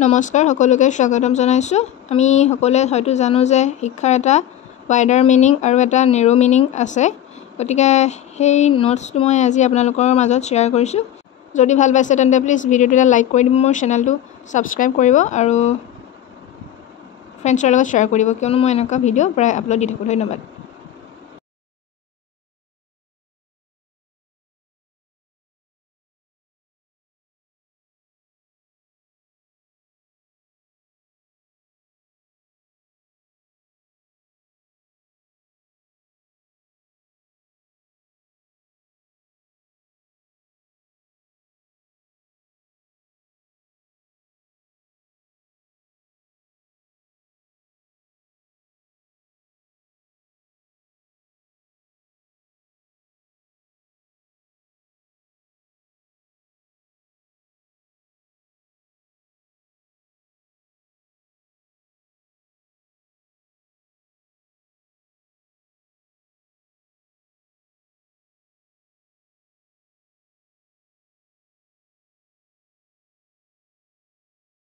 নমস্কাৰ সকলোকে স্বাগতম জনাইছো আমি সকলোৱে হয়তো জানো যে শিক্ষাৰ এটা ওয়াইডাৰ মিনিং আৰু এটা নেৰো মিনিং আছে গতিকে সেই নোটছটো মই আজি আপোনালোকৰ মাজত শ্বেয়াৰ কৰিছো যদি ভাল পাইছে তেন্তে প্লিজ ভিডিওটো লাইক কৰি দিব মোৰ চেনেলটো সাবস্ক্ৰাইব কৰিব আৰু ফ্ৰেণ্ডছৰ লগত শ্বেয়াৰ কৰিব কিয়নো মই এনেকুৱা ভিডিও প্ৰায় আপলোড দি থাকো ধন্যবাদ